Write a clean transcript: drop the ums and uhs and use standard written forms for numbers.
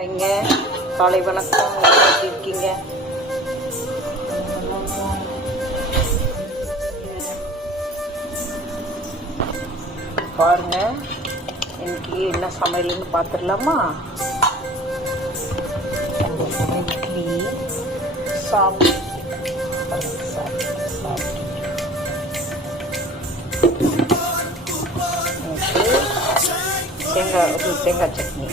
இங்க காலை வணக்கம். எப்படி இருக்கீங்க? பாருங்க, இன்னைக்கு என்ன சமையல்னு பார்த்துடலாமா? இட்லி, சாப்பிட்டு தேங்காய் சட்னி.